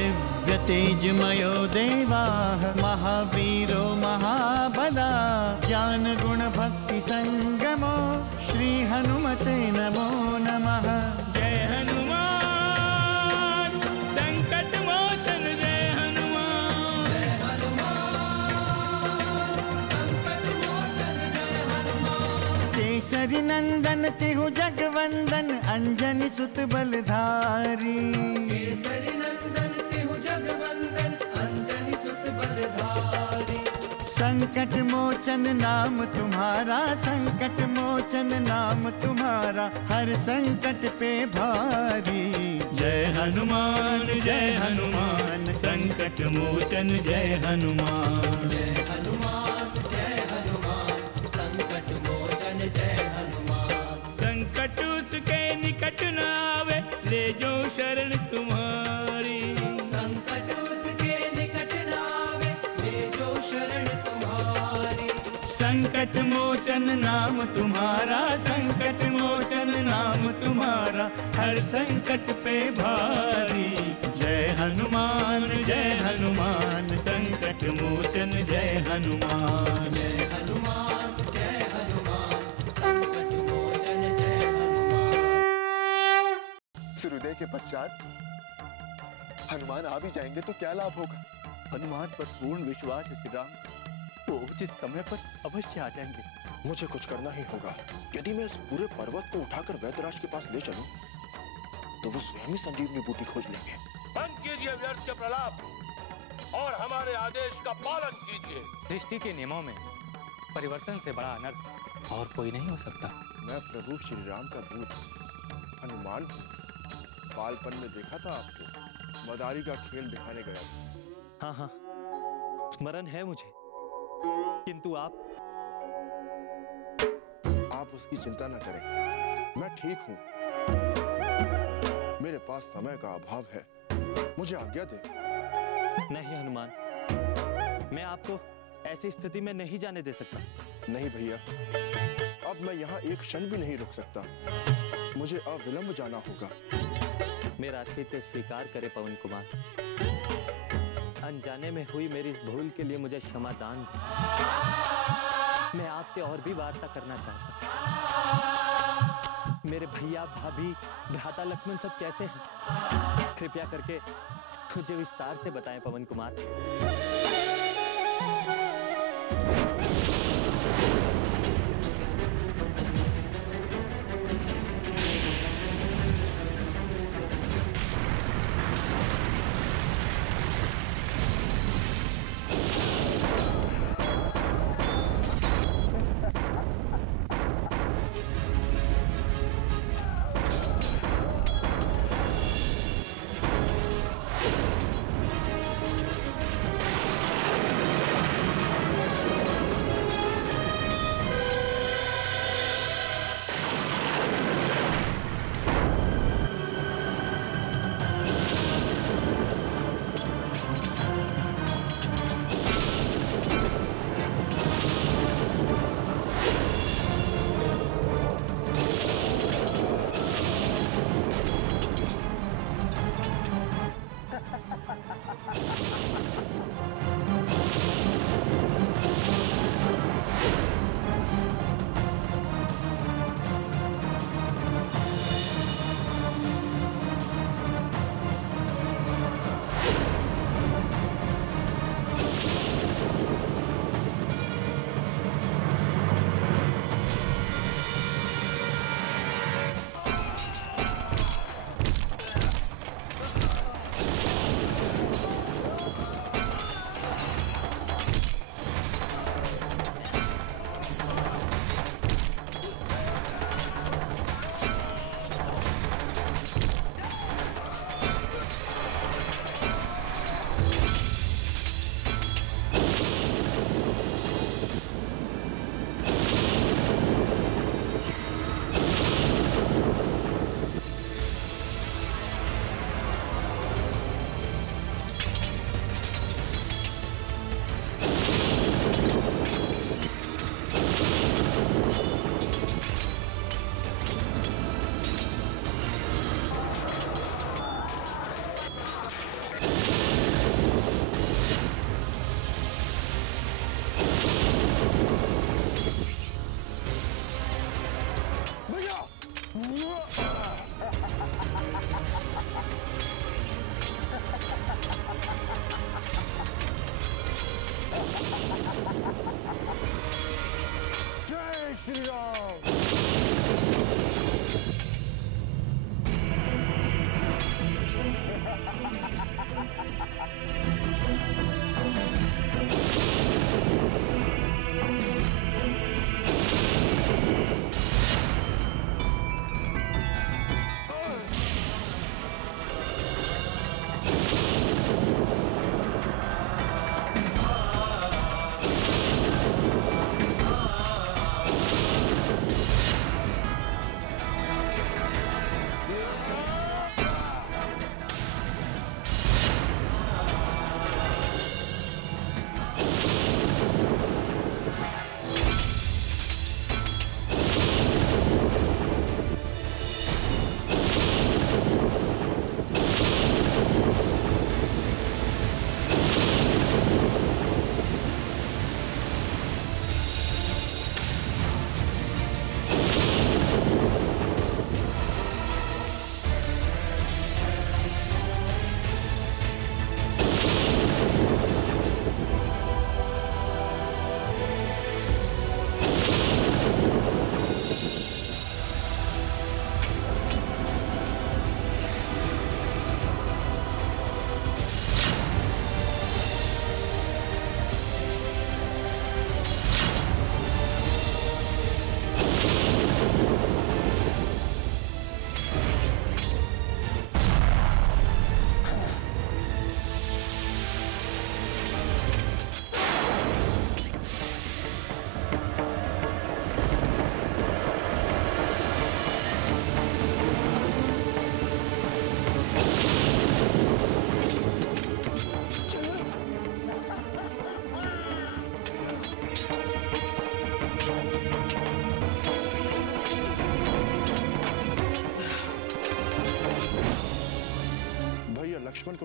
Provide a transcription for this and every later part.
दिव्य तेजमयो देवाः महावीरो महाबला ज्ञान गुण भक्ति संगमो श्री हनुमते नमो नमः। जय हनुमान संकट मोचन जय हनुमान। जय हनुमान संकट मोचन जय हनुमान। केसरी नंदन तिहु जगवंदन अंजनी सुत बलधारी। केसरी नंदन तिहु जगवंदन अंजनी सुत बलधारी। संकट मोचन नाम तुम्हारा संकट मोचन नाम तुम्हारा हर संकट पे भारी। जय हनुमान संकट मोचन जय हनुमान। जय हनुमान संकट मोचन जय हनुमान। संकट उसके निकट न आवे ले जो शरण तुम्हारी। संकट उसके निकट न आवे ले जो शरण तुम्हारी। संकट मोचन नाम तुम्हारा संकट मोचन नाम तुम्हारा हर संकट पे भारी। जय हनुमान संकट मोचन जय हनुमान। जय हनुमान संकट मोचन जय हनुमान। सूर्योदय के पश्चात हनुमान आ भी जाएंगे तो क्या लाभ होगा? हनुमान पर पूर्ण विश्वास है श्री राम, वो उचित समय पर अवश्य आ जाएंगे। मुझे कुछ करना ही होगा। यदि मैं इस पूरे पर्वत को उठाकर वैद्यराज के पास ले चलूं, तो वो स्वयं ही संजीवनी बूटी खोज लेंगे। बंद कीजिए व्यर्थ के प्रलाप और हमारे आदेश का पालन कीजिए। सृष्टि के नियमों में परिवर्तन से बड़ा अनर्थ और कोई नहीं हो सकता। मैं प्रभु श्री राम का दूत हनुमान बालपन में देखा था आपको, मदारी का खेल दिखाने गया था। हाँ हाँ स्मरण है मुझे, किंतु आप उसकी चिंता न करें, मैं ठीक हूं। मेरे पास समय का अभाव है, मुझे आज्ञा दे। नहीं हनुमान, मैं आपको ऐसी स्थिति में नहीं जाने दे सकता। नहीं भैया, अब मैं यहाँ एक क्षण भी नहीं रुक सकता, मुझे अविलंब जाना होगा। मेरा आतिथ्य स्वीकार करे पवन कुमार। अनजाने में हुई मेरी इस भूल के लिए मुझे क्षमा दान दे। मैं आपसे और भी वार्ता करना चाहता हूँ। मेरे भैया भाभी भ्राता लक्ष्मण सब कैसे हैं? कृपया करके मुझे विस्तार से बताएं पवन कुमार।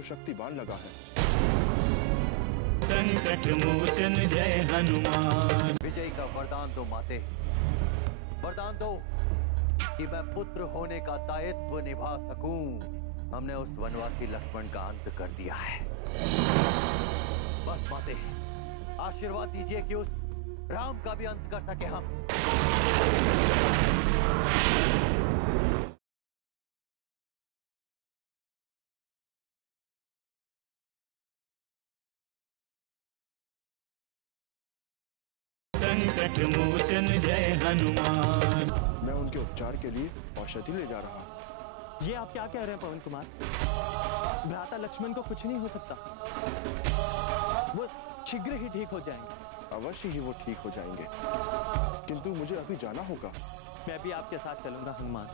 शक्तिबाण लगा है। संकट मोचन जय हनुमान। विजय का वरदान दो माते, वरदान दो कि मैं पुत्र होने का दायित्व निभा सकूं। हमने उस वनवासी लक्ष्मण का अंत कर दिया है। बस माते, आशीर्वाद दीजिए कि उस राम का भी अंत कर सके हम। संकट मोचन जय हनुमान। मैं उनके उपचार के लिए औषधि ले जा रहा हूँ। ये आप क्या कह रहे हैं पवन कुमार? भ्राता लक्ष्मण को कुछ नहीं हो सकता, वो शीघ्र ही ठीक हो जाएंगे। अवश्य ही वो ठीक हो जाएंगे, किंतु मुझे अभी जाना होगा। मैं भी आपके साथ चलूंगा हनुमान।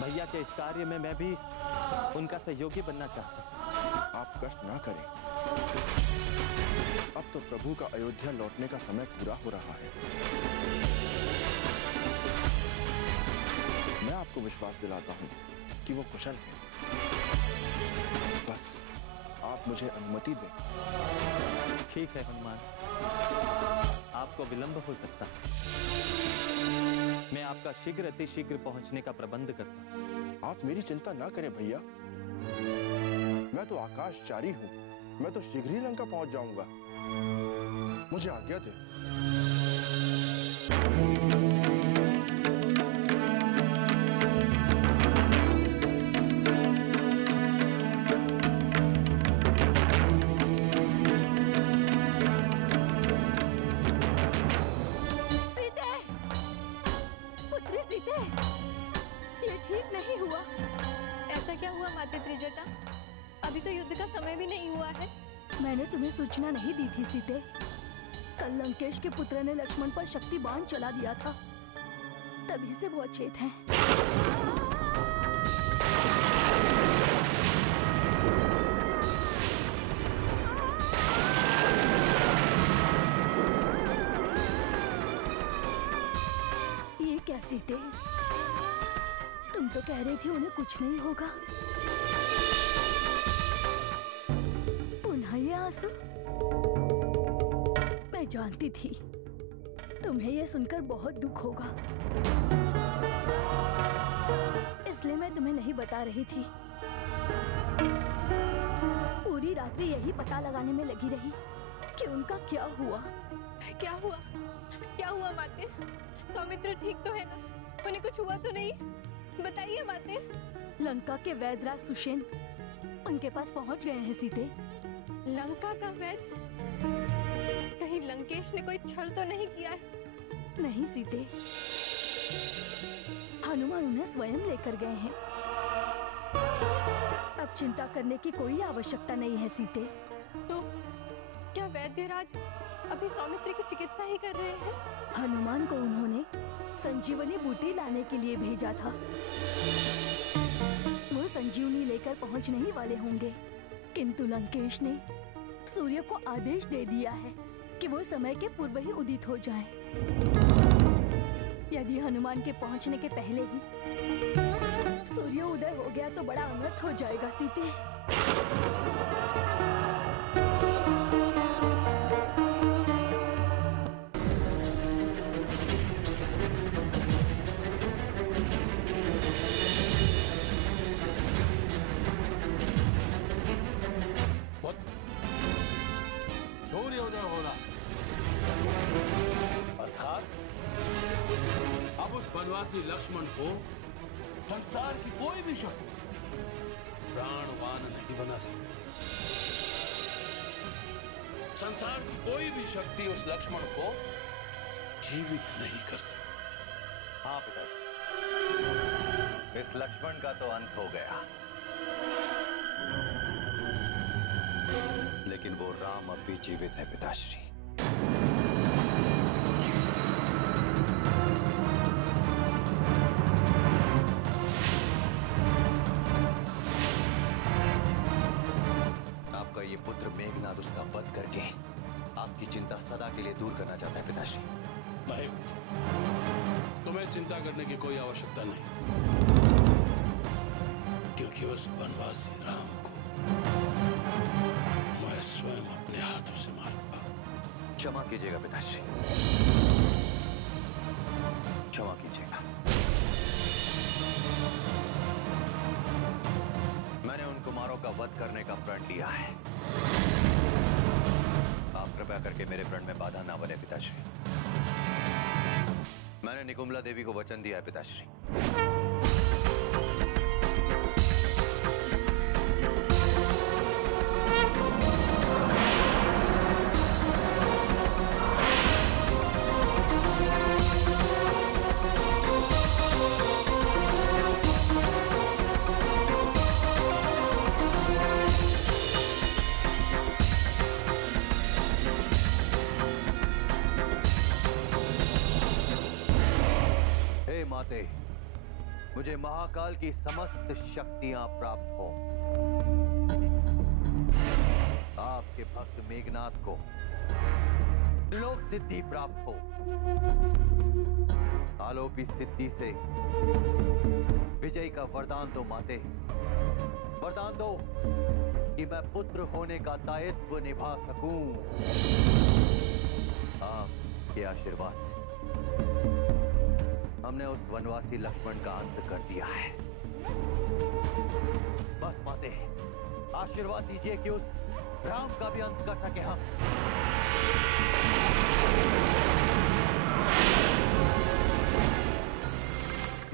भैया के इस कार्य में मैं भी उनका सहयोगी बनना चाहता हूँ। आप कष्ट ना करें, अब तो प्रभु का अयोध्या लौटने का समय पूरा हो रहा है। मैं आपको विश्वास दिलाता हूँ कि वो कुशल है। बस आप मुझे अनुमति दें। ठीक है हनुमान, आपको विलंब हो सकता है। मैं आपका शीघ्र अति शीघ्र पहुंचने का प्रबंध करता हूं। आप मेरी चिंता ना करें भैया, मैं तो आकाशचारी हूँ। मैं तो शीघ्र ही लंका पहुंच जाऊंगा। मुझे आज्ञा दे। त्रिजटा, अभी तो युद्ध का समय भी नहीं हुआ है। मैंने तुम्हें सूचना नहीं दी थी सीते। कल लंकेश के पुत्र ने लक्ष्मण पर शक्ति बाण चला दिया था, तभी से वो अचेत हैं। ये क्या सीते, तुम तो कह रही थी उन्हें कुछ नहीं होगा। ये आंसू, मैं जानती थी तुम्हें यह सुनकर बहुत दुख होगा, इसलिए मैं तुम्हें नहीं बता रही थी। पूरी रात्रि यही पता लगाने में लगी रही कि उनका क्या हुआ। क्या हुआ? क्या हुआ माते? सौमित्र ठीक तो है ना? उन्हें कुछ हुआ तो नहीं? बताइए माते। लंका के वैद्यराज सुषेण उनके पास पहुंच गए हैं सीते। लंका का वैद्य? कहीं लंकेश ने कोई छल तो नहीं किया है? नहीं सीते, हनुमान उन्हें स्वयं लेकर गए हैं। अब चिंता करने की कोई आवश्यकता नहीं है सीते। तो क्या वैद्यराज अभी सौमित्र की चिकित्सा ही कर रहे हैं? हनुमान को उन्होंने संजीवनी बूटी लाने के लिए भेजा था। वो संजीवनी लेकर पहुंचने ही वाले होंगे, किंतु लंकेश ने सूर्य को आदेश दे दिया है कि वो समय के पूर्व ही उदित हो जाए। यदि हनुमान के पहुंचने के पहले ही सूर्य उदय हो गया तो बड़ा अनर्थ हो जाएगा सीते। वनवासी लक्ष्मण को संसार की कोई भी शक्ति प्राणवान नहीं बना सकती। संसार की कोई भी शक्ति उस लक्ष्मण को जीवित नहीं कर सकती। हाँ पिताजी, इस लक्ष्मण का तो अंत हो गया, लेकिन वो राम अब भी जीवित है पिताश्री। आपका ये पुत्र मेघनाद उसका वध करके आपकी चिंता सदा के लिए दूर करना चाहता है पिताश्री। तुम्हें चिंता करने की कोई आवश्यकता नहीं, क्योंकि उस वनवासी राम को मैं स्वयं अपने हाथों से मारूंगा। क्षमा कीजिएगा पिताश्री, क्षमा कीजिएगा। मैंने उन कुमारों का वध करने का प्रण लिया है। आप कृपया करके मेरे प्रण में बाधा ना बने पिताश्री। मैंने निकुंबला देवी को वचन दिया है पिताश्री। मुझे महाकाल की समस्त शक्तियां प्राप्त हो। आपके भक्त मेघनाथ को त्रिलोक सिद्धि प्राप्त हो। आलोपी सिद्धि से विजय का वरदान दो माते, वरदान दो कि मैं पुत्र होने का दायित्व निभा सकूं। आपके आशीर्वाद से हमने उस वनवासी लक्ष्मण का अंत कर दिया है। बस माते, आशीर्वाद दीजिए कि उस राम का भी अंत कर सके हम।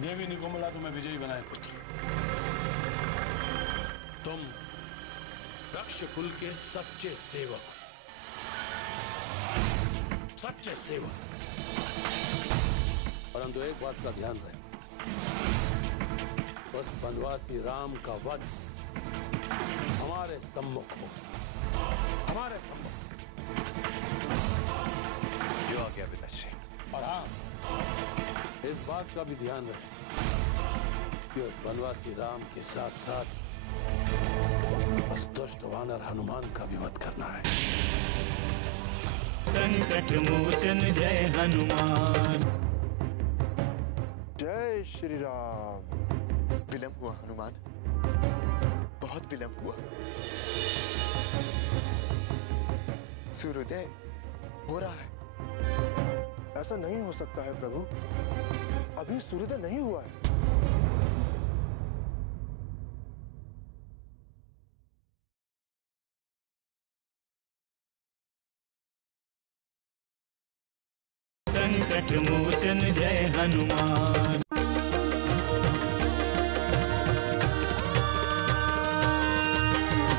देवी निकुंबला तुम्हें विजयी बनाए पुत्र। तुम दक्ष कुल के सच्चे सेवक हो, सच्चे सेवक। परंतु एक बात का ध्यान रहे, उस वनवासी राम का वध हमारे सम्मुख हो, हमारे सम्मुख। जो आ गया पिताश्री। और हाँ, इस बात का भी ध्यान रहे कि उस वनवासी राम के साथ साथ उस दुष्ट वानर हनुमान का भी वध करना है। संकट मोचन जय हनुमान। जय श्री राम। विलंब हुआ हनुमान, बहुत विलंब हुआ। सूर्योदय हो रहा है। ऐसा नहीं हो सकता है प्रभु, अभी सूर्योदय नहीं हुआ है। संकट मोचन जय हनुमान।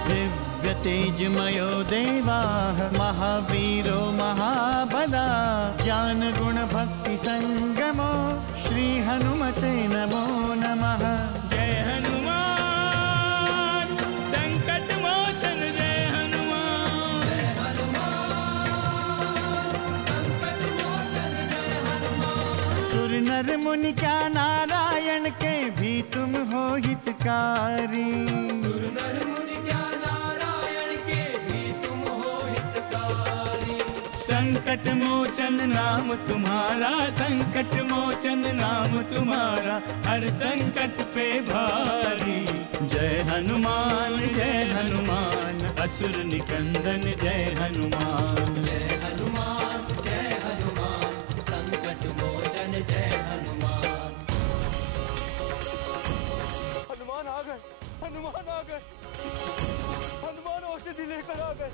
दिव्य तेजमयो देवाः महावीरो महाबला ज्ञान गुण भक्ति संगमो श्री हनुमते नमो नमः। जय हनुमान संकट मोचन जय हनुमान। जय हनुमान संकट मोचन जय हनुमान। सुर नर मुनि क्या नारायण के भी तुम हो हितकारी। सुर नर मुनि क्या नारायण के भी तुम हो हितकारी। संकट मोचन नाम तुम्हारा, संकट मोचन नाम तुम्हारा, हर संकट पे भारी। जय हनुमान असुर निकंदन जय हनुमान। जय हनुमान संकट मोचन जय हनुमान। हनुमान आ गए, हनुमान आ गए, हनुमान औषधि लेकर आ गए।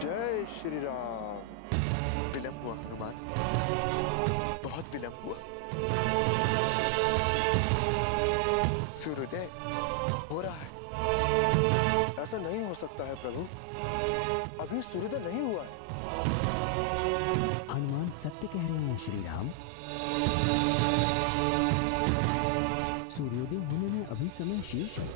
जय श्री राम। विलंब हुआ हनुमान, बहुत विलंब हुआ। सूर्योदय हो रहा है। ऐसा नहीं हो सकता है प्रभु, अभी सूर्योदय नहीं हुआ है। हनुमान सत्य कह रहे हैं श्री राम। सूर्योदय होने में अभी समय शेष है।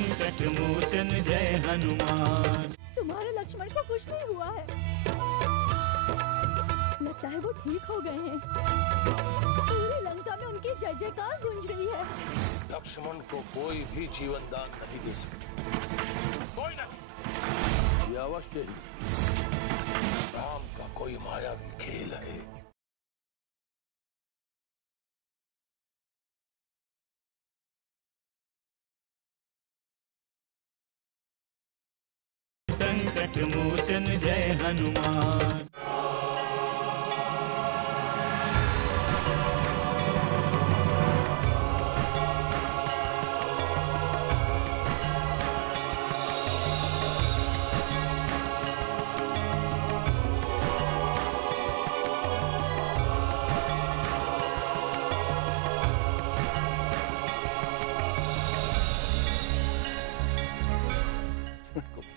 संकट मोचन जय हनुमान। तुम्हारे लक्ष्मण को कुछ नहीं हुआ है, लगता है वो ठीक हो गए हैं। पूरी लंका में उनकी जय जयकार गूंज रही है। लक्ष्मण को कोई भी जीवन दान नहीं दे सकता, कोई नहीं। ये अवश्य ही राम का कोई मायावी खेल है। संकट मोचन जय हनुमान।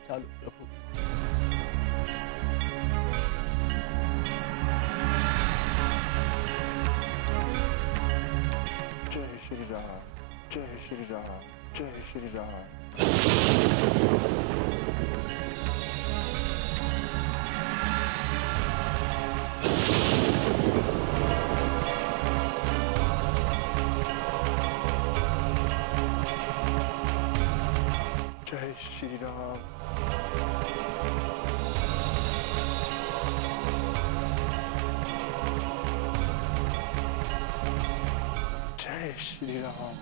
चालू प्रभु। जय श्री राम, जय श्री राम, जय श्री राम। जय श्री राम। जय श्री राम।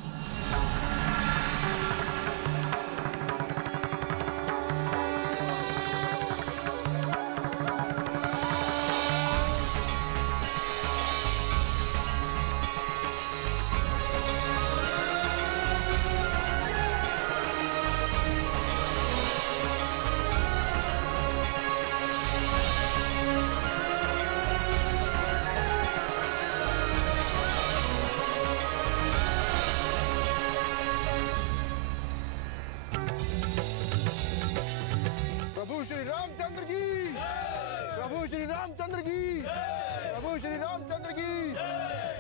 प्रभु श्री रामचंद्र की, प्रभु श्री रामचंद्र की, प्रभु श्री रामचंद्र की,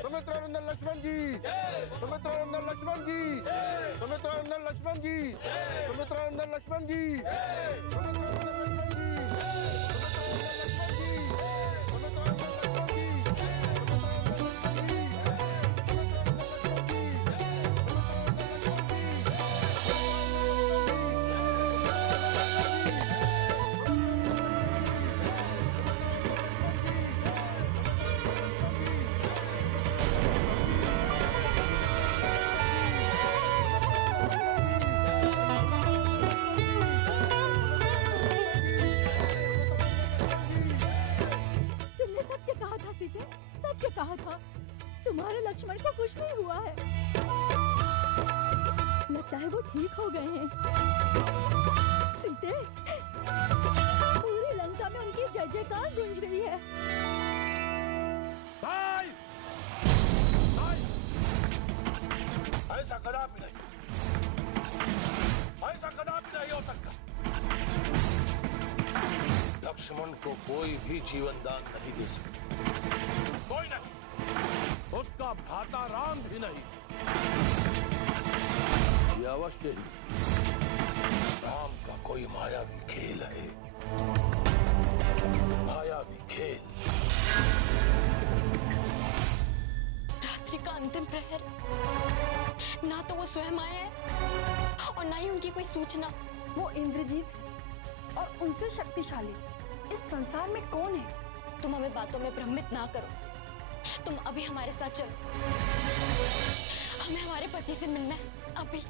सुमित्रानंदन लक्ष्मण की, सुमित्रानंदन लक्ष्मण की, सुमित्रानंदन लक्ष्मण की, सुमित्रानंदन लक्ष्मण की, सुमित्रानंदन लक्ष्मण की। सत्य कहा था, तुम्हारे लक्ष्मण को कुछ नहीं हुआ है, लगता है वो ठीक हो गए हैं। सीते, पूरी लंका में उनकी जय जयकार गूंज रही है। भाई, भाई, ऐसा कदापि नहीं, ऐसा कदापि नहीं हो सकता। लक्ष्मण को कोई भी जीवन दान नहीं दे सकता, कोई नहीं, उसका भ्राता राम भी नहीं। ये अवश्य ही राम का कोई मायावी खेल है, मायावी खेल। रात्रि का अंतिम प्रहर, ना तो वो स्वयं आए हैं और ना ही उनकी कोई सूचना। वो इंद्रजीत और उनसे शक्तिशाली इस संसार में कौन है? तुम हमें बातों में भ्रमित ना करो, तुम अभी हमारे साथ चलो, हमें हमारे पति से मिलना है अभी,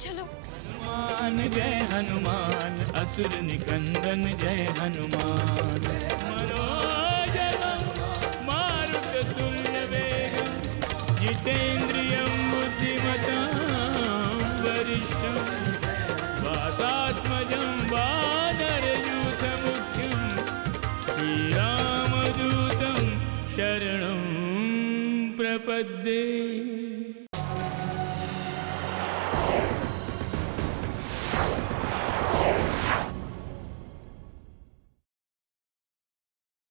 चलो। हनुमान जय हनुमान, असुर निकंदन जय हनुमान। मनोजवं मारुततुल्य वेगं, जितेन्द्रियं बुद्धिमतां वरिष्ठं, वातात्मजं वानरयूथमुख्यं, श्रीरामदूतं शरणं प्रपद्ये।